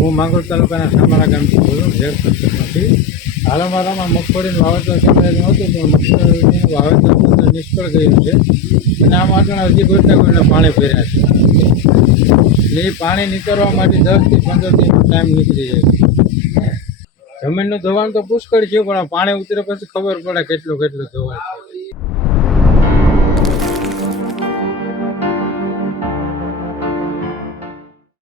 હું માંગરોળ તાલુકાના સામારા ગામથી બોલું ઝેર પંથકમાંથી. હાલ અમારામાં મગફળીનું વાવેતર કરેલું હતું પણ મગફળીનું વાવેતર નિષ્ફળ ગયું છે અને આ માટે હજી કોઈને પાણી ભર્યા છે. એટલે એ પાણી નીકળવા માટે 10 થી 15 દિવસ ટાઈમ નીકળી જાય. જમીનનું ધોવાણ તો પુષ્કળ છે પણ પાણી ઉતરે પછી ખબર પડે કેટલું ધોવાણ છે.